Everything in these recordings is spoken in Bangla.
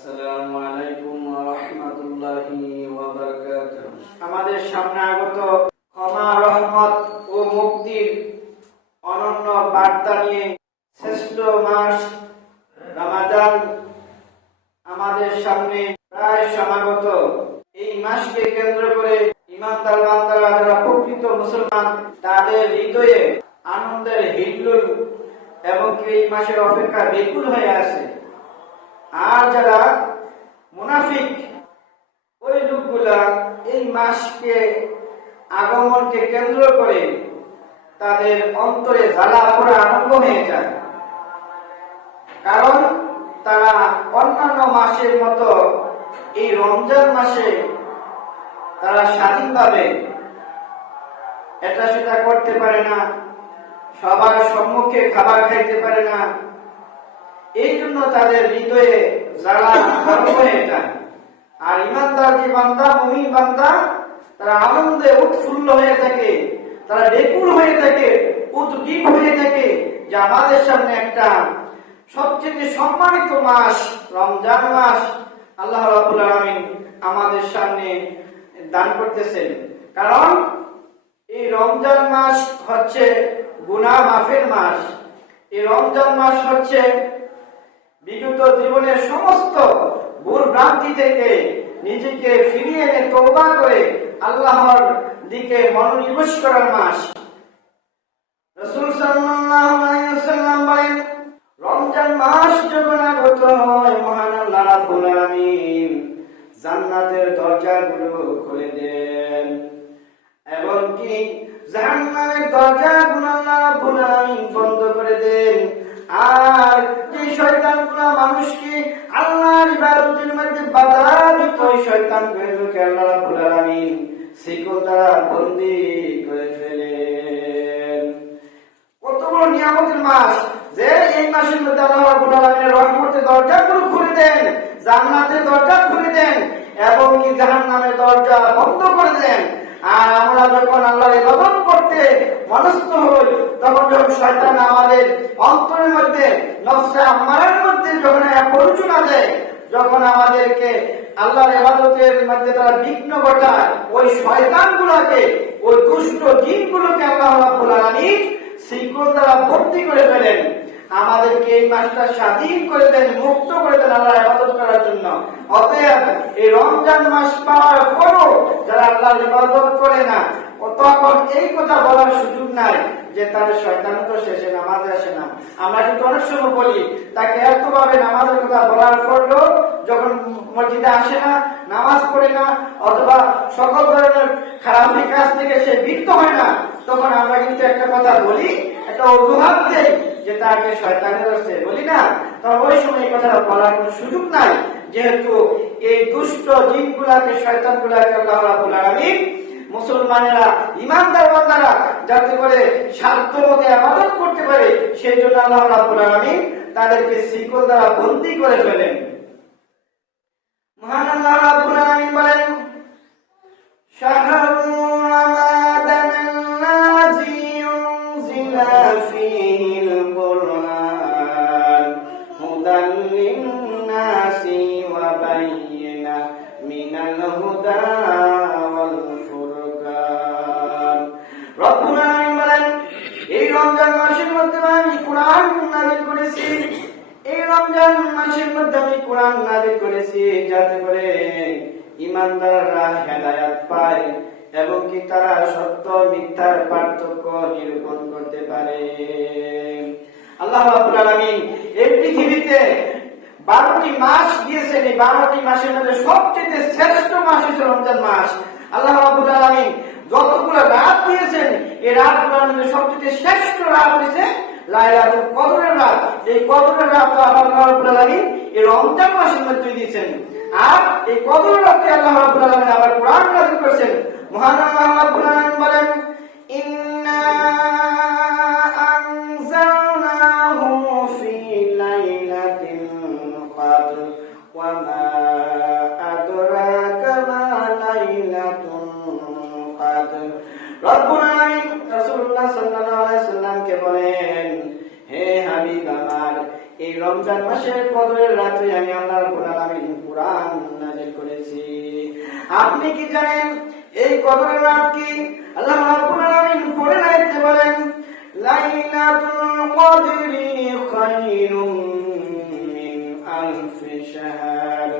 আসসালামু আলাইকুম ওয়া রাহমাতুল্লাহি ওয়া বারাকাতুহু। আমাদের সামনে আগত ক্ষমা, রহমত ও মুক্তির অনন্য বার্তা নিয়ে শ্রেষ্ঠ মাস রমাদান আমাদের সামনে প্রায় সমাগত। এই মাসকে কেন্দ্র করে ঈমানদার বান্দারা যারা প্রকৃত মুসলমান, তাদের হৃদয়ে আনন্দের হিল্লোল এবং এই মাসের অপেক্ষা ব্যাকুল হয়ে আছে। আর যারা মুনাফিক, ওই লোকগুলা এই মাসকে আগমনকে কেন্দ্র করে তাদের অন্তরে জ্বালা পোড়া আরম্ভ হয়ে যায়। কারণ তারা অন্যান্য মাসের মতো এই রমজান মাসে তারা স্বাধীনভাবে এটা সেটা করতে পারে না, সবার সম্মুখে খাবার খাইতে পারে না। এই জন্য তাদের হৃদয়ে জ্বালা আরম্ভ হয়ে যায়। আর ঈমানদার যে বান্দা, মুমিন বান্দা, তারা আনন্দে উৎফুল্ল হয়ে থাকে, তারা ব্যাকুল হয়ে থাকে, উদ্গ্রীব হয়ে থাকে যে আমাদের সামনে একটা সবচেয়ে সম্মানিত মাস রমজান মাস আল্লাহ রাব্বুল আলামিন আমাদের সামনে দান করতেছেন। কারণ এই রমজান মাস হচ্ছে গুনাহ মাফের মাস। এই রমজান মাস হচ্ছে বিগত জীবনের সমস্ত ভুল ভ্রান্তি থেকে নিজেকে ফিরিয়ে এনে তওবা করে আল্লাহর দিকে মনোনিবেশ করার মাস। রাসূল সাল্লাল্লাহু আলাইহি ওয়াসাল্লাম বলেন, রমজান মাস যখন আগত হয়, মহান আল্লাহ রাব্বুল আলামিন জান্নাতের দরজাগুলো খুলে দেন এবং কি জাহান্নামের দরজাগুলো আল্লাহ রাব্বুল আলামিন বন্ধ করে দেন। আর যে শয়তানগুলো মানুষকে আল্লাহর ইবাদতের মধ্যে বাধা দিত, ওই শয়তানগুলোকে আল্লাহ রাব্বুল আলামিন শিকল দ্বারা বন্দী করে ফেলেন। কত বড় নিয়ামতের মাস যে এই মাসের মধ্যে আল্লাহ রাব্বুল আলামিনের রহমতের দরজাগুলো খুলে দেন, জান্নাতের দরজা খুলে দেন এবং কি জাহান্নামের দরজা বন্ধ করে দেন। আর আমরা যখন আল্লাহর ইবাদত করতে মনস্থ হই, তখন যখন শয়তান আমাদের অন্তরের মধ্যে, নফসে আম্মারার মধ্যে যখন প্ররোচনা দেয়, যখন আমাদেরকে আল্লাহর ইবাদতের মধ্যে তারা বিঘ্ন ঘটায়, ওই শয়তানগুলোকে, ওই দুষ্ট জিনগুলোকে আল্লাহ রাব্বুল আলামিন শিকল দ্বারা ভর্তি করে ফেলেন। আমাদেরকে এই মাসটা স্বাধীন করে দেন, মুক্ত করে দেন আল্লাহর ইবাদত করার জন্য। অতএব এই রমজান মাস পাওয়ার পরও যারা আল্লাহর ইবাদত করে না, তখন এই কথা বলার সুযোগ নাই যে তার শয়তান তো শেষে নামাজে আসে না। আমরা কিন্তু অনেক সময় বলি, তাকে এতভাবে নামাজের কথা বলার পরও যখন মসজিদে আসে না, নামাজ পড়ে না, অথবা সকল ধরনের খারাপ কাজ থেকে সে বিরত হয় না, তখন আমরা কিন্তু একটা কথা বলি, একটা অজুহাত দেই যে তাকে শয়তানের হচ্ছে, বলি না? তখন ওই সময় এই কথাটা বলার কোনো সুযোগ নাই, যেহেতু এই দুষ্ট জিনগুলাকে, শয়তানগুলাকে আল্লাহ রাব্বুল আলামিন মুসলমানেরা, ঈমানদার বান্দারা যাতে করে সাধ্যমতো ইবাদত করতে পারে, সেই জন্য আল্লাহ রাব্বুল আলামিন তাদেরকে শিকল দ্বারা বন্দী করে ফেলেন। মহান আল্লাহ রাব্বুল আলামিন বলেন, শাহরু রামাদানাল্লাযী উনজিলা ফীহিল কুরআন হুদাল লিন-নাসি ওয়া বায়্যিনাতিন মিনাল হুদা ওয়াল ফুরকান। রব্বুল আলামিন বলেন, এই রমজান মাসের মধ্যে আমি কুরআন নাযিল করেছি। এই রমজান মাসের মধ্যে আমি কুরআন নাযিল করেছি যাতে করে ঈমানদাররা হেদায়েত পায় এবং কি তারা সত্য মিথ্যার পার্থক্য নিরূপণ করতে পারে। আল্লাহ রাব্বুল আলামিন এই পৃথিবীতে 12টি মাস দিয়েছেন। এই 12টি মাসের মধ্যে সবচেয়ে শ্রেষ্ঠ মাস হচ্ছে রমজান মাস। আল্লাহ রাব্বুল আলামিন যতগুলো রাত দিয়েছেন, এই রাতগুলোর মধ্যে সবচেয়ে শ্রেষ্ঠ রাত হচ্ছে লাইলাতুল কদরের রাত। এই কদরের রাত আল্লাহ রাব্বুল আলামিন এই রমজান মাসের মধ্যে দিয়েছেন। আর এই কদরের রাতে আল্লাহ রাব্বুল আলামিন আবার কুরআন নাযিল করেছেন। মহান আল্লাহ রাব্বুল আলামিন বলেন, ইন্না আনজালনাহু ফি লাইলাতিল কদর ওয়া মা আদরাকা মা লাইলাতুল কদর। রব্বুল আলামিন রাসূলুল্লাহ সাল্লাল্লাহু আলাইহি ওয়াসাল্লামকে বলেন, হে হাবিব আমার, এই রমজান মাসের কদরের রাতে আমি আল্লাহ রাব্বুল আলামিন কুরআন নাযিল করেছি। আপনি কি জানেন এই কদরের রাত কি? আল্লাহ রাব্বুল আলামিন কোরআনে আয়াতে বলেন, লাইলাতুল কদরি খায়রুম মিন আলফি শাহর।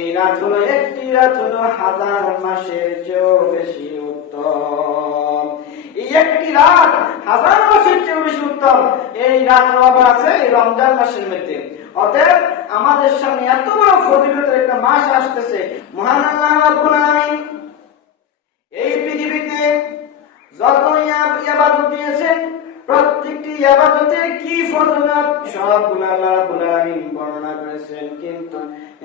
এই রাত হলো একটি রাত হলো হাজার মাসের চেয়েও বেশি উত্তম। এই একটি রাত হাজার মাসের চেয়ে বেশি উত্তম। এই রাত আবার আছে এই রমজান মাসের মধ্যে। অতএব আমাদের সামনে এত বড় ফজিলতের একটা মাস আসতেছে। মহান আল্লাহ রাব্বুল আলামিন এই পৃথিবীতে যত ইবাদত দিয়েছেন, প্রত্যেকটি ইবাদতের কি ফজিলত সবগুলো আল্লাহ রাব্বুল আলামিন বর্ণনা করেছেন, কিন্তু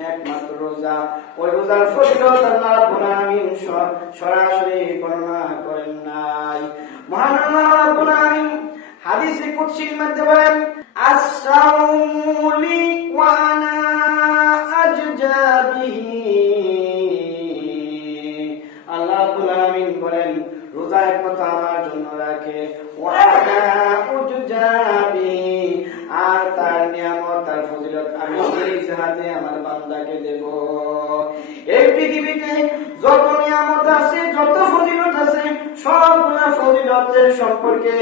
একমাত্র রোজা, ওই রোজার ফজিলত আল্লাহ রাব্বুল আলামিন সরাসরি বর্ণনা করেন নাই। মহান আল্লাহ রাব্বুল আলামিন হাদিসে কুদসির মধ্যে বলেন, আস-সাওমু লি ওয়া আনা আজজা বিহি। আল্লাহ রাব্বুল আলামিন বলেন, রোজা একমাত্র আমার জন্য রাখে, ওয়া আনা উজজা বিহি, আর তার নিয়ামত তার ফজিলত আমি নিজ হাতে আমার বান্দাকে দেব। এই পৃথিবীতে যত নিয়ামত আছে, যত ফজিলত আছে, সবগুলা ফজিলতের সম্পর্কে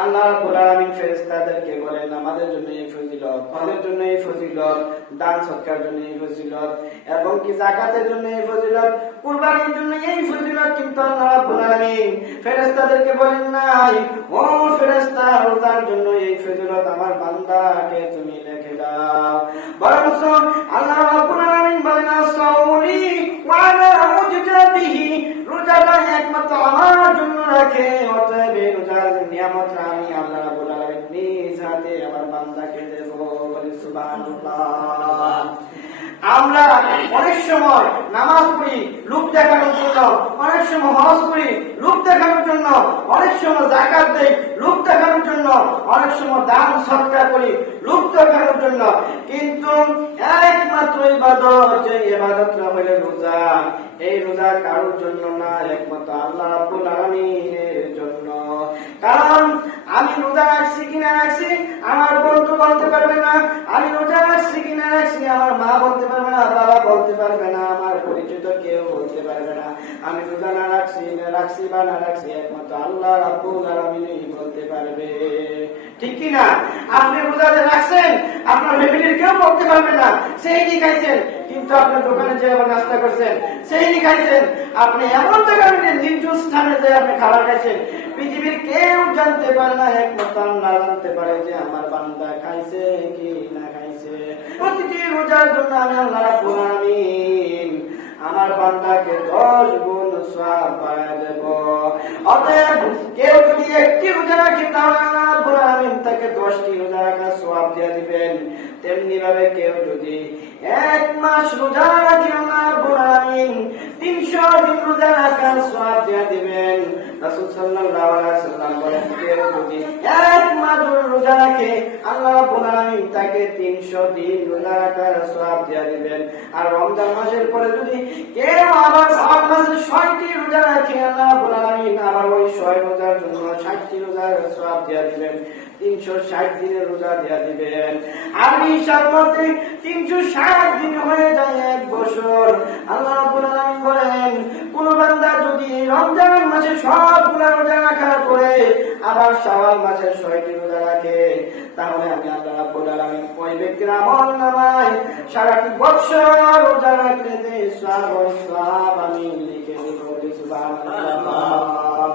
আল্লাহ রাব্বুল আলামিন ফেরেশতাদেরকে বলেন, আমাদের জন্য এই ফজিলত, আমাদের জন্য এই ফজিলত, দান সদকার জন্য এই ফজিলত, এবং কি যাকাতের জন্য এই ফজিলত, কুরবানির জন্য এই ফজিলত। কিন্তু আল্লাহ রাব্বুল আলামিন ফেরেশতাদেরকে বলেন নাই, ও ফেরেশতা, রোজার জন্য এই ফজিলত আমার বান্দাকে তুমি লিখে দাও। বরং আল্লাহ রাব্বুল আলামিন বলেন, আস-সাওমুলি ওয়া আনা উজজা বিহি, রোজাটা একমাত্র আমার জন্য রাখে, অতএব এই রোজার নিয়ামতটা আমি আল্লাহ রাব্বুল আলামিন নিজ হাতে আমার বান্দাকে দেব। বলি সুবহানাল্লাহ। আমরা অনেক সময় নামাজ পড়ি লোক দেখানোর জন্য, অনেক সময় হজ করি লোক দেখানোর জন্য, অনেক সময় যাকাত দেই লোক দেখানোর জন্য, অনেক সময় দান সদকা করি লোক দেখানোর জন্য, কিন্তু একমাত্র ইবাদত, যে ইবাদতটা হলো রোজা, এই রোজা কারোর জন্য না, একমাত্র আল্লাহ রাব্বুল আলামিনের জন্য। কারণ আমি রোজা রাখছি কিনা রাখছি আমার বন্ধু বলতে পারবে না, আমি রোজা রাখছি কিনা রাখছি আমার মা বলতে পারবে না, বাবা বলতে পারবে না, আমার পরিচিত কেউ বলতে পারবে না। আমি রোজা না রাখছি বা না রাখছি একমাত্র আল্লাহ রাব্বুল আলামিনই বলতে পারবে। ঠিক কি না? আপনি রোজাতে রাখছেন, আপনার ফ্যামিলির কেউ বলতে পারবে না। সেহরি খাইছেন, কিন্তু আপনার দোকানে যে আবার নাস্তা করছেন, সেহরি খাইছেন, আপনি এমন জায়গায় নির্জন স্থানে যে আপনি খাবার খাইছেন, পৃথিবীর কেউ জানতে পারে না, একমাত্র আল্লাহ জানতে পারে যে আমার বান্দা খাইছে কি না খাইছে। প্রতিটি রোজার জন্য আমি আল্লাহ রাব্বুল আলামিন আমার বান্দাকে 10 গুণ সওয়াব বাড়ায় দেব। অতএব কেউ যদি একটি রোজা রাখে, তাহলে আল্লাহ রাব্বুল আলামিন তাকে 10টি রোজা রাখার সওয়াব দিয়ে দিবেন। তেমনি ভাবে কেউ যদি 1 মাস রোজা রাখে, আল্লাহ রাব্বুল আলামিন 300 দিন রোজা রাখার সওয়াব দিয়ে দিবেন। রাসূল সাল্লাল্লাহু আলাইহি ওয়াসাল্লাম বলেন, কেউ যদি 1 মাস রোজা রাখে, আল্লাহ রাব্বুল আলামিন তাকে 300 দিন রোজা রাখার সওয়াব দিয়ে দিবেন। আর রমজান মাসের পরে যদি কেউ আবার শাওয়াল মাসে 6টি রোজা রাখে, আল্লাহ রাব্বুল আলামিন আবার ওই 6 রোজার জন্য 60টি রোজার সওয়াব দিয়ে দিবেন, 360 দিনের রোজা দিয়ে দিবেন। আর হিসাব করতে 360 দিন হয়ে যায় 1 বছর। আল্লাহ রাব্বুল আলামিন বলেন, কোন বান্দা যদি রমজান মাসে সবগুলা রোজা রাখার পরে আবার শাওয়াল মাসে 6টি রোজা রাখে, তাহলে আমি আল্লাহ রাব্বুল আলামিন ওই ব্যক্তির আমলনামায় সারাটি বছর রোজা রাখলে যে সওয়াব আমি লিখে দেব। সুবহানাল্লাহ।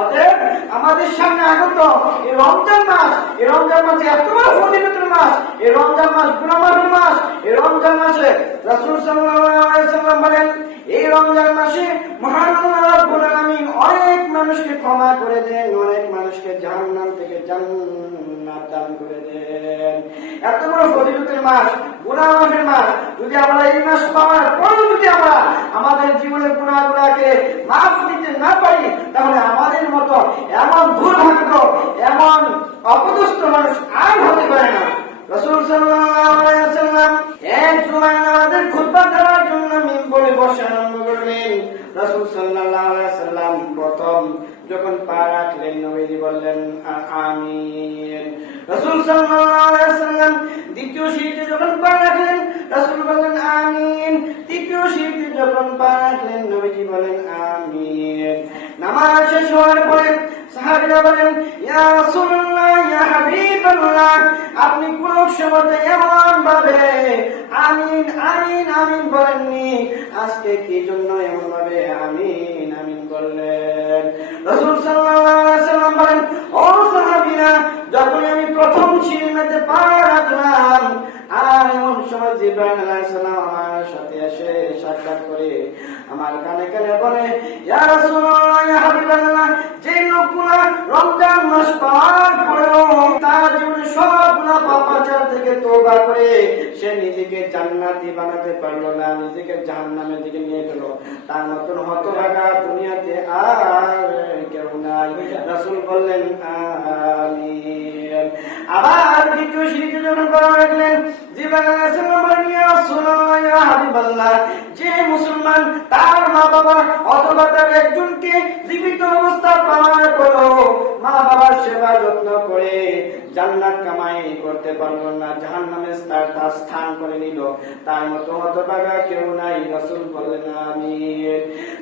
অতএব আমাদের সামনে আগত এই রমজান মাস, এই রমজান মাসে এত বড় ফজিলতের মাস, এই রমজান মাস গুনাহমাফের মাস। এই রমজান মাসে রাসূল সাল্লাল্লাহু আলাইহি ওয়াসাল্লাম বলেন, এই রমজান মাসে মহান আল্লাহ রাব্বুল আলামিন অনেক মানুষকে ক্ষমা করে দেন, অনেক মানুষকে জাহান্নাম থেকে জান্নাত দান করে দেন। এত বড় ফজিলতের মাস, গুনাহমাফের মাস। যদি আমরা এই মাস পাওয়ার পরেও যদি আমরা আমাদের জীবনের গুনাহগুলোকে মাফ দিতে না পারি, তাহলে আমাদের মতো এমন দুর্ভাগ্য, এমন অপদস্থ মানুষ আর হতে পারে না। রাসূল সাল্লাল্লাহু আলাইহি ওয়াসাল্লাম এক জুমার নামাজের খুতবা দেওয়ার জন্য মিম্বরে বসে আরম্ভ করলেন। রাসূল সাল্লাল্লাহু আলাইহি ওয়াসাল্লাম প্রথম যখন পা রাখলেন, নবীজি বললেন আমিন। রাসূল সাল্লাল্লাহু আলাইহি ওয়াসাল্লাম দ্বিতীয় সিঁড়িতে যখন পা রাখলেন রাসূল বললেন আমিন। তৃতীয় সিঁড়িতে যখন পা রাখলেন নবীজি বলেন আমিন। নামাজ শেষ হওয়ার পরে সাহাবীরা বলেন ইয়া রাসূলুল্লাহ ইয়া হাবিবাল্লাহ, আপনি কোন সময় এমন ভাবে আমিন আমিন আমিন বলেননি, আজকে কি জন্য এমন ভাবে আমিন আমিন বললেন? রাসূল সাল্লাল্লাহু আলাইহি ওয়াসাল্লাম বলেন ও সাহাবীরা, যখন আমি প্রথম সিঁড়ির মধ্যে পা রাখলাম আর এমন সময় জিবরাইল আলাইহিস সালাম আমার সাথে এসে সাক্ষাৎ করে আমার কানে কানে বলে ইয়া রাসূলুল্লাহ ইয়া হাবিবাল্লাহ, যে লোকগুলা রমজান মাস পার করলো তার জীবনে সবগুলা পাপাচার থেকে তওবা করে সে নিজেকে জান্নাতি বানাতে পারলো না, নিজেকে জাহান্নামের দিকে নিয়ে গেল, তার মতন হতভাগা দুনিয়াতে আর কেউ নাই। রাসূল বললেন আমিন। আবার দ্বিতীয় সিঁড়িতে যখন পা রাখলেন জিবরাইল আলাইহিস সালাম বলেন ইয়া রাসূলুল্লাহ ইয়া হাবিবাল্লাহ, যে মুসলমান তার মা বাবা অথবা তার একজনকে জীবিত অবস্থা পাওয়ার পরও মা বাবার সেবা যত্ন করে জান্নাত কামাই করতে পারলো না, জাহান্নামে তার স্থান করে নিল, তার মতো হতভাগা কেউ নাই। রাসূল বললেন আমিন।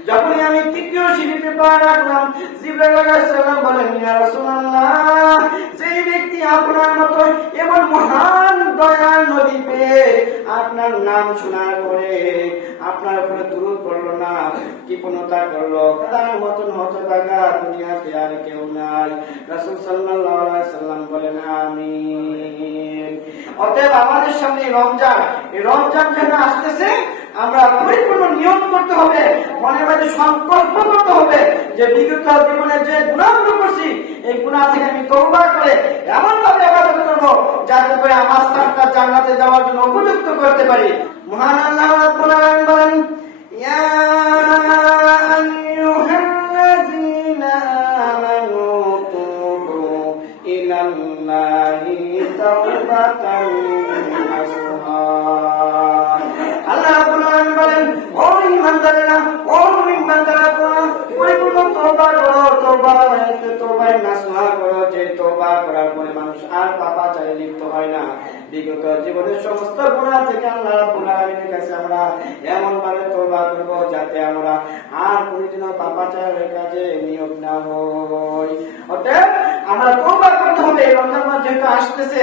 যখনই আমি তৃতীয় সিঁড়িতে পা রাখলাম জিবরাইল আলাইহিস সালাম বলেন ইয়া রাসূলুল্লাহ, যে ব্যক্তি আপনার মতো এমন মহান দয়ার নবী পেয়ে আপনার নাম শোনার পরে আপনার উপরে দুরূদ পড়লো না, কৃপণতা করলো, তার মতন হতভাগা দুনিয়াতে আর কেউ নাই। রাসূল সাল্লাল্লাহু আলাইহি ওয়াসাল্লাম বলেন আমিন। অতএব আমাদের সামনে রমজান, এই রমজান যেন আসতেছে, আমরা পরিপূর্ণ নিয়ম করতে হবে, মনে মনে সংকল্প করতে হবে যে বিগত জীবনে যে গুনাহগুলো করছি এই গুনাহ থেকে আমি তওবা করে এমন ভাবে ইবাদত করব যাতে করে আমার স্থানটা জান্নাতে যাওয়ার জন্য উপযুক্ত করতে পারি। মহান আল্লাহ রাব্বুল আলামিন বলেন ইয়া আইয়ুহাল্লাযীনা আমানু তুবু ইলাল্লাহি তাওবাতান নাসুহা। আল্লাহ রাব্বুল আলামিন বলেন ও ঈমানদারেরা, ও ঈমানদারেরা, পরিপূর্ণ তওবা করো, তওবায়ে নাসুহা করো, যে তওবা করার পরে মানুষ আর পাপাচারে লিপ্ত হয় না। বিগত জীবনের সমস্ত গুনাহ থেকে আল্লাহ রাব্বুল আলামিনের কাছে আমরা এমন ভাবে তওবা করব যাতে আমরা আর কোনোদিনও পাপাচারের কাজে নিয়োগ না হই। অতএব আমরা তওবা করতে হবে। রমজান মাস যেহেতু আসতেছে,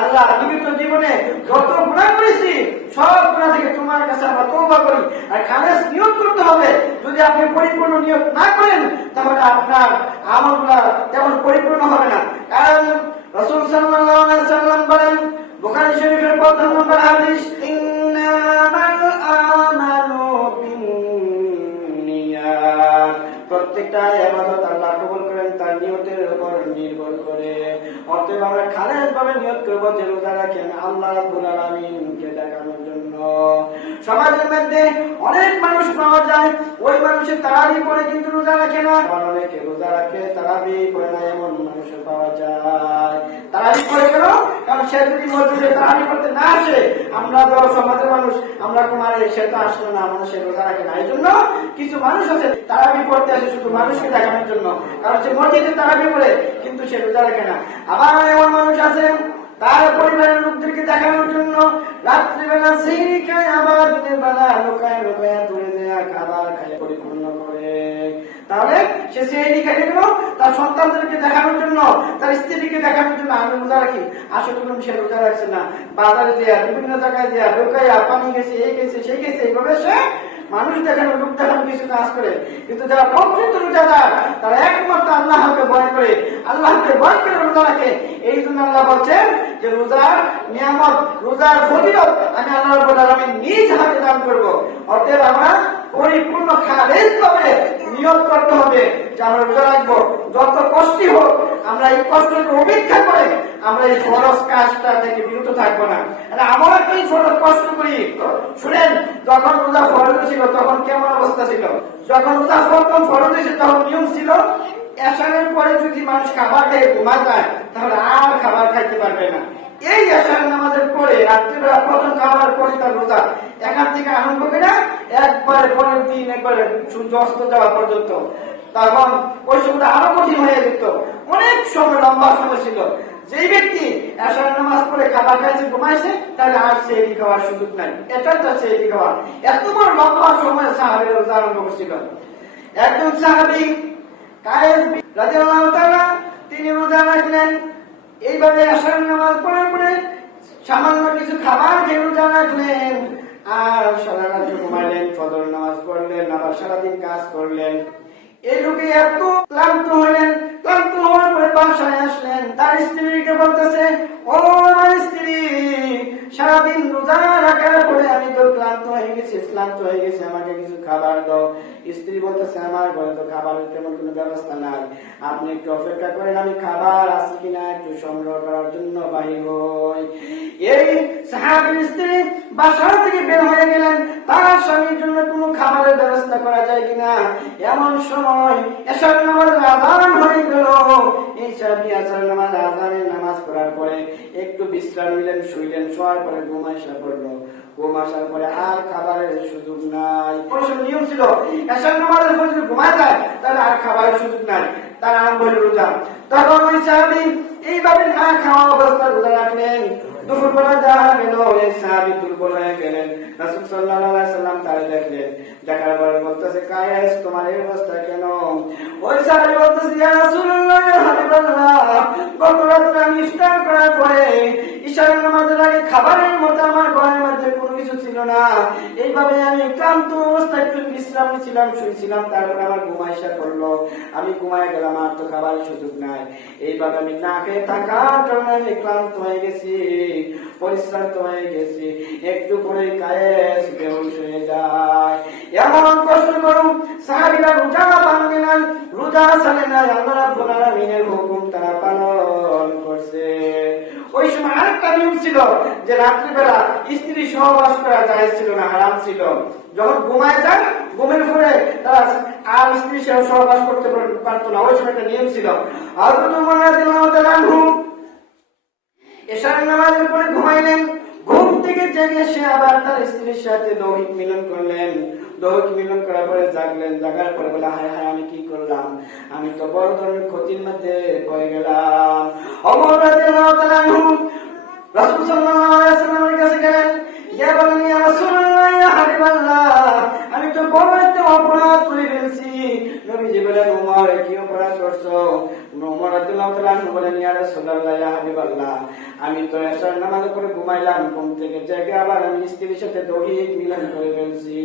আল্লাহ বিগত জীবনে যত গুনাহ করেছি সব গুনাহ থেকে তোমার কাছে আমরা তওবা করি, আর খালেস নিয়ত করতে হবে। যদি আপনি পরিপূর্ণ নিয়ত না করেন তাহলে আপনার আমলগুলো তেমন পরিপূর্ণ হবে না। কারণ রাসূল সাল্লাল্লাহু আলাইহি ওয়াসাল্লাম বলেন বুখারী শরীফের ১৫ নম্বর হাদিস, ইন্নামাল আমালু বিন্নিয়াত, প্রত্যেকটা ইবাদত আল্লাহ কবুল করেন তার নিয়তের উপর নির্ভর করে। অতএব আমরা খালেস ভাবে নিয়ত করব যে রোজা রাখেন আল্লাহ রাব্বুল আলামিনকে দেখানোর জন্য। সমাজের মধ্যে অনেক মানুষ পাওয়া যায় ওই মানুষের তারাবি পড়ে কিন্তু রোজা রাখে না, অনেকে রোজা রাখে তারাবি পড়ে না, এমন মানুষ পাওয়া যায়। তারাবি পড়ে কেন? কারণ সে যদি মসজিদে তারাবি পড়তে না আসে, আমরা তো সমাজের মানুষ, আমরা কুমারে সে তো আসলো না, মানুষে রোজা রাখে না। এই জন্য কিছু মানুষ আছে তারাবি পড়তে আসে শুধু মানুষকে দেখানোর জন্য, কারণ সে মসজিদে তারাবি পড়ে কিন্তু সে রোজা রাখে না। আবার এমন মানুষ আছে তার পরিবারের লোকদেরকে দেখানোর জন্য রাত্রিবেলা সেহরি খায়, আবার দিনের বেলা লোকায় লোকায় দূরে যায় খাবার খায় পরিপূর্ণ করে। তাহলে সে সেহরি খায় কেন? তার সন্তানদেরকে দেখানোর জন্য, তার স্ত্রীকে দেখানোর জন্য আমি রোজা রাখি, আসলে সে রোজা রাখছে না। বাজারে যায়, বিভিন্ন জায়গায় যায়, লোকায় পানি গেছে, এই গেছে, সেই গেছে, এইভাবে সে মানুষ দেখানো, লোক দেখানো কিছু কাজ করে। কিন্তু যারা প্রকৃত রোজাদার তারা একমাত্র আল্লাহকে ভয় করে, আল্লাহকে ভয় করে রোজা রাখে। এই জন্য আল্লাহ বলছেন যে রোজার নিয়ামত, রোজার ফজিলত আমি আল্লাহ রাব্বুল আলামিন নিজ হাতে দান করব। অতএব আমরা পরিপূর্ণ খালেস ভাবে নিয়ত করতে হবে যে আমরা রোজা রাখবো, যত কষ্টই হোক আমরা এই কষ্টকে উপেক্ষা করে আমরা এই ফরজ কাজটা থেকে বিরত থাকবো না। আমরা কি ফরজ কষ্ট করি শুনেন, যখন রোজা ফরজ ছিল তখন কেমন অবস্থা ছিল? যখন রোজা প্রথম ফরজ হয়েছে তখন নিয়ম ছিল এশারের পরে যদি মানুষ খাবার খেয়ে ঘুমা যায় তাহলে আর খাবার খাইতে পারবে না। এই এশার নামাজের পরে রাত্রিবেলা প্রথম খাবার পরে তার রোজা এখান থেকে আরম্ভ করে একবারে পরের দিন একবারে সূর্য অস্ত যাওয়া পর্যন্ত, তখন ওই সময়টা আরো কঠিন হয়ে যেত, অনেক সময় লম্বা সময় ছিল। যেই ব্যক্তি এশার নামাজ পড়ে খাবার খাইছে ঘুমাইছে তাহলে আর সেহরি খাওয়ার সুযোগ নাই, এটা তো সেহরি খাওয়া। এত বড় লম্বা সময় সাহাবীরা রোজা আরম্ভ করছিল। একজন সাহাবী কায়েস রাদিয়াল্লাহু তাআলা তিনি রোজা রাখলেন। এইভাবে এশার নামাজ পড়ে পড়ে সামান্য কিছু খাবার খেয়ে রোজা রাখলেন, আর সারা রাত ঘুমাইলেন, ফজর নামাজ পড়লেন, আবার সারাদিন কাজ করলেন। এই লোকে এত ক্লান্ত হলেন, ক্লান্ত হওয়ার পরে বাসায় আসলেন, তার স্ত্রীকে বলতেছে, ও আমার স্ত্রী, সারাদিন রোজা রাখার পরে আমি তো ক্লান্ত হয়ে গেছি, আমাকে কিছু খাবার দাও। স্ত্রী বলতেছে, আমার ঘরে তো খাবারের তেমন কোনো ব্যবস্থা নাই, আপনি একটু অপেক্ষা করেন, আমি খাবার আছে কিনা একটু সংগ্রহ করার জন্য বাহির হই। এই সাহাবীর স্ত্রী বাসা থেকে বের হয়ে গেলেন, তার স্বামীর জন্য কোনো খাবারের ব্যবস্থা করা যায় কিনা। এমন সময় এশার নামাজের আযান হয়ে গেল। এই সাহাবী এশার আযানের নামাজ পড়ার পরে একটু বিশ্রাম নিলেন, শুইলেন, শোয়ার পরে ঘুম আসা পড়লো। ঘুম আসার পরে আর খাবারের সুযোগ নাই। প্রশ্ন নিয়ম ছিল এশার নামাজের পরে যদি ঘুমায় যায় তাহলে আর খাবারের সুযোগ নাই, তার আরম্ভ হইল রোজা। তখন ওই সাহাবী এইভাবে না খাওয়া অবস্থা রোজা রাখলেন। দুপুরবেলা দেখা গেল এই সাহাবী দুর্বল হয়ে গেলেন। রাসূল সাল্লাল্লাহু আলাইহি সাল্লাম তারে দেখলেন, দেখার পরে বলতেছে, কায়েস তোমার এই অবস্থা কেন? ওই সাহাবী বলতেছে, ইয়া রাসূলুল্লাহ, ইয়া হাবিবাল্লাহ, গত রাতে আমি ইফতার করার পরে ইশার নামাজের আগে খাবারের মতো আমার ঘরের মধ্যে কোনো কিছু ছিল না। এইভাবে আমি ক্লান্ত অবস্থায় একটু বিশ্রাম নিছিলাম, শুয়েছিলাম, তারপরে আমার ঘুম আইসা পড়লো, আমি ঘুমায় গেলাম, আর তো খাবারের সুযোগ নাই। এইভাবে আমি না খেয়ে থাকার কারণে আমি ক্লান্ত হয়ে গেছি, পরিশ্রান্ত হয়ে গেছি। একটু পরে কায়েস বেহুশ হয়ে যায়। এমন কষ্ট করুন সাহাবীরা রোজা ভাঙে নাই, রোজা ছাড়ে নাই, আল্লাহ রাব্বুল আলামিনের হুকুম তারা পালন করছে। ওই সময় আরেকটা নিয়ম ছিল যে রাত্রিবেলা স্ত্রী সহবাস করা জায়েজ ছিল না, হারাম ছিল। যখন ঘুমায় যায়, ঘুমের পরে তারা আর স্ত্রী সহবাস করতে পারতো না, ওই সময় একটা নিয়ম ছিল। হযরত ওমর রাদিয়াল্লাহু তাআলা আনহু এশার নামাজের পরে ঘুমাইলেন। ঘুম থেকে জেগে সে আবার তার স্ত্রীর সাথে দৈহিক মিলন করলেন। দৈহিক মিলন করার পরে জাগলেন, জাগার পরে বলে, হায় হায়, আমি কি করলাম, আমি তো বড় ধরনের ক্ষতির মধ্যে পড়ে গেলাম। ওমর রাদিয়াল্লাহু তাআলা আনহু রাসূল সাল্লাল্লাহু আলাইহি ওয়াসাল্লামের কাছে গেলেন, গিয়ে বললেন, ইয়া রাসূলুল্লাহ, ইয়া হাবিবাল্লাহ, আমি তো বড় একটা অপরাধ করে ফেলছি। নবীজি বলেন, ওমর কি অপরাধ করছো? ওমর রাদিয়াল্লাহু তাআলা আনহু বলেন, ইয়া রাসূলুল্লাহ, ইয়া হাবিবাল্লাহ, আমি তো এশার নামাজ পড়ে ঘুমাইলাম, ঘুম থেকে জেগে আবার আমি স্ত্রীর সাথে দৈহিক মিলন করে ফেলছি,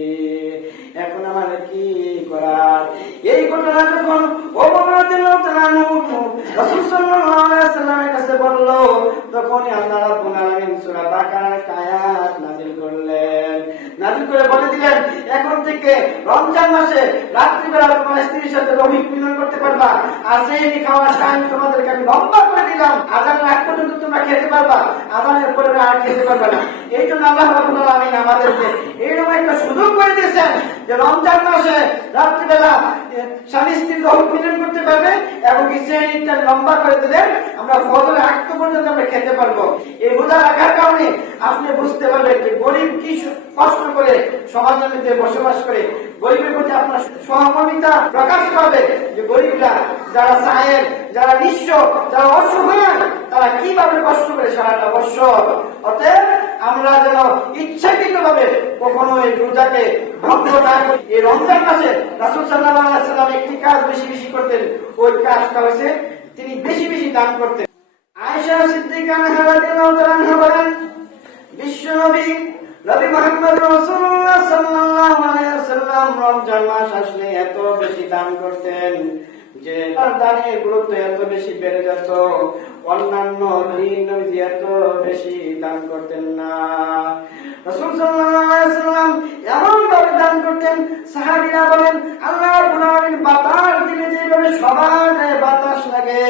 এখন আমার কি করার? এই ঘটনা যখন ওমর রাদিয়াল্লাহু তাআলা আনহু রাসূল সাল্লাল্লাহু আলাইহি ওয়াসাল্লামের কাছে বলল, তখনই আল্লাহ রাব্বুল আলামিন সূরা বাকারার আয়াত নাযিল করলেন। নাযিল করে বলে দিলেন, এখন থেকে রমজান মাসে রাত্রিবেলা তোমার স্ত্রীর সাথে দৈহিক মিলন করতে পারবা, আর সেই খাওয়ার টাইম তোমাদেরকে আমি লম্বা করে দিলাম, আযানের আগ পর্যন্ত তোমরা খেতে পারবা, আযানের পরে আর খেতে পারবা না। এই জন্য আল্লাহ রাব্বুল আলামিন আমাদেরকে এইরকম একটা সুযোগ করে দিয়েছেন যে রমজান মাসে রাত্রিবেলা স্বামী স্ত্রী দৈহিক মিলন করতে পারবে, এবং সেইটা লম্বা করে দিলেন, আমরা ফজরের আগ পর্যন্ত আমরা খেতে পারবো। এই রোজা রাখার কারণে আপনি বুঝতে পারবেন যে গরিব কি কষ্ট করে সমাজের মধ্যে বসবাস করে, গরিবের প্রতি আপনার সহমর্মিতা প্রকাশ পাবে, যে গরিবরা যারা চায়ের, যারা নিঃস্ব, যারা অসহায়, তারা কিভাবে কষ্ট করে সারাটা বছর। অতএব আমরা যেন ইচ্ছাকৃত ভাবে কখনো এই রোজাকে ভঙ্গ না করি। এই রমজান মাসে রাসূল সাল্লাল্লাহু আলাইহি ওয়াসাল্লাম একটি কাজ বেশি বেশি করতেন, ওই কাজটা হয়েছে তিনি বেশি বেশি দান করতেন। আয়েশা সিদ্দিকা রাদিয়াল্লাহু তাআলা আনহা বলেন, বিশ্ব নবী মুহাম্মদ রাসূলুল্লাহ সাল্লাল্লাহু আলাইহি ওয়াসাল্লাম রমজান মাস আসলে এত বেশি দান করতেন যে তার দানের গুরুত্ব এত বেশি বেড়ে যেত, অন্যান্য দিন নবী এত বেশি দান করতেন না। রাসূল সাল্লাল্লাহু আলাইহি ওয়াসাল্লাম এমন ভাবে দান করতেন, সাহাবীরা বলেন, আল্লাহ রাব্বুল আলামিন বাতাস দিলে যেভাবে সবার গায়ে বাতাস লাগে,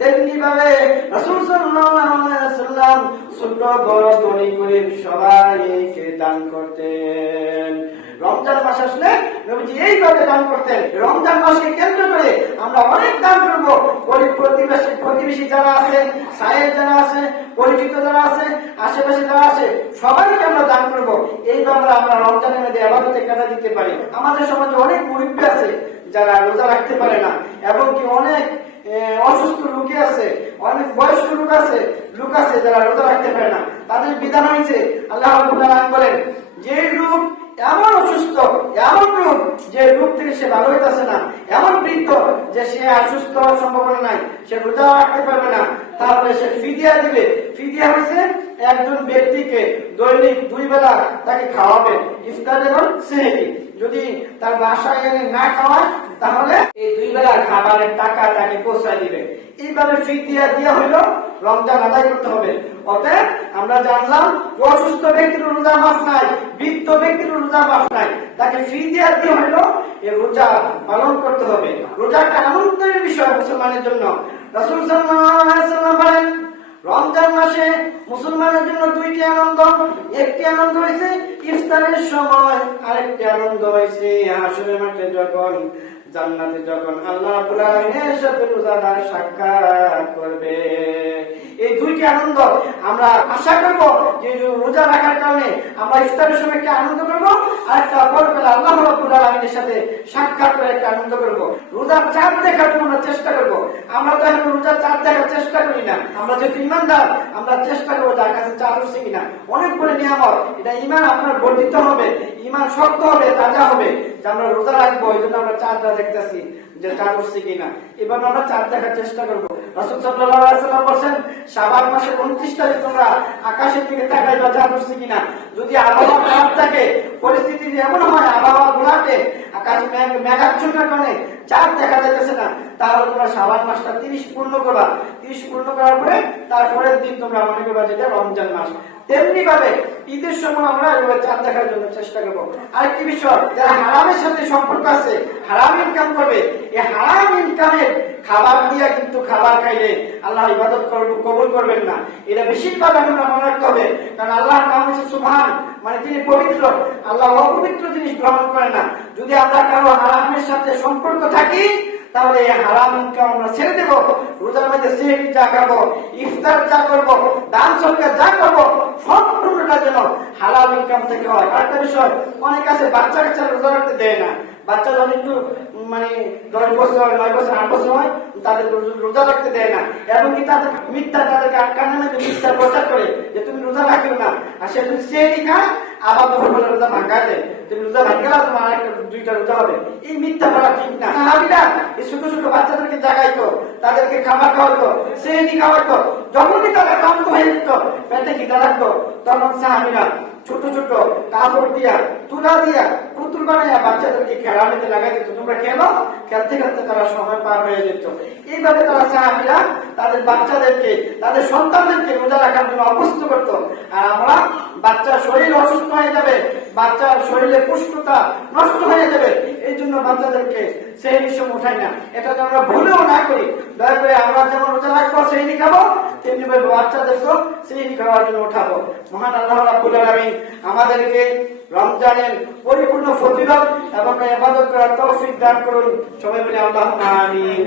তেমনি ভাবে রাসূল সাল্লাল্লাহু আলাইহি ওয়াসাল্লাম ছোট বড় ধনী গরিব সবাইকে দান করতেন। রমজান মাস আসলে নবীজি এইভাবে দান করতেন। রমজান মাসকে কেন্দ্র করে আমরা অনেক দান করবো। গরিব প্রতিবেশী যারা আছে, সাহেব যারা আছে, পরিচিত যারা আছে, আশেপাশে যারা আছে, সবাইকে আমরা দান করবো। এইভাবে আমরা রমজানের মধ্যে ইবাদতে কাজা দিতে পারি। আমাদের সমাজে অনেক মুরিব্বি আছে যারা রোজা রাখতে পারে না, এবং কি অনেক অসুস্থ লোকে আছে, অনেক বয়স্ক লোক আছে যারা রোজা রাখতে পারে না, তাদের বিধান হয়েছে আল্লাহ রাব্বুল আলামিন বলেন যে লোক এমন অসুস্থ, এমন রোগ যে রোগ থেকে সে ভালো হইতেছে না, এমন বৃদ্ধ যে সে সুস্থ হওয়ার সম্ভাবনা নাই, সে রোজা রাখতে পারবে না, তাহলে সে ফিদিয়া দিবে। ফিদিয়া হয়েছে একজন ব্যক্তিকে দৈনিক 2 বেলা তাকে খাওয়াবে, ইফতার এবং সেহরি। যদি তার বাসায় এনে না খাওয়ায় তাহলে এই 2 বেলা খাবারের টাকা তাকে পৌঁছায় দিবে। এইভাবে ফিদিয়া দিয়া হইলো রমজান আদায় করতে হবে। অতএব আমরা জানলাম অসুস্থ ব্যক্তির রোজা মাফ নাই, বৃদ্ধ ব্যক্তির রোজা মাফ নাই, তাকে ফিদিয়া দিয়ে হইলো এই রোজা পালন করতে হবে। রোজা একটা আনন্দের বিষয় মুসলমানের জন্য। রাসূল সাল্লাল্লাহু আলাইহি ওয়াসাল্লাম বলেন রমজান মাসে মুসলমানের জন্য 2টি আনন্দ। একটি আনন্দ হয়েছে ইফতারের সময়, আরেকটি আনন্দ হয়েছে হাসরের মাঠে যখন, জান্নাতে যখন আল্লাহ রাব্বুল আলামিনের সাথে রোজাদার সাক্ষাৎ করবে। এই 2টি আনন্দ আমরা আশা করব যে রোজা রাখার কারণে আমরা ইফতারের সময় একটা আনন্দ করব, আর একটা পরকালে আল্লাহ রাব্বুল আলামিনের সাথে সাক্ষাৎ করে একটা আনন্দ করব। রোজার চাঁদ দেখার জন্য আমরা চেষ্টা করব। আমরা তো এখন রোজার চাঁদ দেখার চেষ্টা করি না। আমরা যেহেতু ইমানদার, আমরা চেষ্টা করবো যার কাছে চাঁদ উঠছে কিনা। অনেক বড় নিয়ামত এটা, ইমান আপনার বর্ধিত হবে, ইমান শক্ত হবে, তাজা হবে, যে আমরা রোজা রাখবো, এই জন্য আমরা চাঁদটা দেখতেছি যে চাঁদ উঠছে কিনা। এবার আমরা চাঁদ দেখার চেষ্টা করবো। রাসূল সাল্লাল্লাহু আলাইহি ওয়াসাল্লাম বলেন শাবান মাসের 29 তারিখ তোমরা আকাশের দিকে তাকাইবা চাঁদ উঠছে কিনা। যদি আবহাওয়া খারাপ থাকে, পরিস্থিতি এমন হয় আবহাওয়া গোলাটে, আকাশ মেঘাচ্ছন্নের কারণে চাঁদ দেখা যাইতেছে না, তাহলে তোমরা শাবান মাসটা 30 পূর্ণ করবা। 30 পূর্ণ করার পরে তারপরের দিন তোমরা মনে করবা যেটা রমজান মাস। তেমনি ভাবে ঈদের সময় আমরা চাঁদ দেখার জন্য চেষ্টা করবো। আরেকটি বিষয়, যারা হারামের সাথে সম্পর্ক আছে, হারাম ইনকাম করবে, এই হারাম ইনকামের খাবার দিয়া কিন্তু খাবার খাইলে আল্লাহ ইবাদত কবুল করবেন না। এটা বেশিরভাগ আমরা মনে রাখতে হবে, কারণ আল্লাহর নাম হচ্ছে সুবহান, মানে তিনি পবিত্র। আল্লাহ অপবিত্র জিনিস গ্রহণ করে না। যদি আমরা কারো হারামের সাথে সম্পর্ক থাকি তাহলে হারাম ইনকাম আমরা ছেড়ে দেবো। রোজার মধ্যে সেহরি যা খাবো, ইফতার যা করবো, দান সরকার যা করবো, সম্পূর্ণটা যেন হালাল ইনকাম থেকে হয়। আরেকটা বিষয়, অনেক আছে বাচ্চা কাচ্চা রোজা রাখতে দেয় না। বাচ্চা যখন একটু মানে 10 বছর 9 বছর 8 বছর হয় তাদের রোজা রাখতে দেয় না, এমনকি তাদের মিথ্যা, তাদেরকে কানের মধ্যে মিথ্যা প্রচার করে যে তুমি রোজা রাখিও না, আর সে যদি সেহরি খায় আবার দুপুর বেলা রোজা ভাঙা দেয়, তুমি রোজা ভাঙা তোমার আরেকটা 2টা রোজা হবে। এই মিথ্যা বলা ঠিক না। সাহাবীরা এই ছোট ছোট বাচ্চাদেরকে জাগাইতো, তাদেরকে খাবার খাওয়াতো, সেহরি খাওয়াতো। যখনই তারা ক্লান্ত হয়ে যেত, পেটে খিদা লাগতো, তখন সাহাবীরা ছোট ছোট কাপড় দিয়া, তুলা দিয়া, পুতুল বানাইয়া বাচ্চাদেরকে খেলানিতে লাগাই দিত, তোমরা খেলো। খেলতে খেলতে তারা সময় পার হয়ে যেত। এইভাবে তারা সাহাবীরা তাদের বাচ্চাদেরকে, তাদের সন্তানদেরকে রোজা রাখার জন্য অভ্যস্ত করত। আর আমরা বাচ্চার শরীর অসুস্থ হয়ে যাবে, বাচ্চার শরীরে পুষ্টতা নষ্ট হয়ে যাবে, এই জন্য বাচ্চাদেরকে সেহরি সময় উঠাই না। এটা যেন আমরা ভুলেও না করি। দয়া করে আমরা যেমন রোজা রাখবো, সেহরি খাবো, তেমনি ভাবে বাচ্চাদেরকেও সেহরি খাওয়ার জন্য উঠাবো। মহান আল্লাহ রাব্বুল আলামিন আমাদেরকে রমজানের পরিপূর্ণ ফজিলত এবং ইবাদত করার তৌফিক দান করুন। সবাই বলে আল্লাহুম্মা আমিন।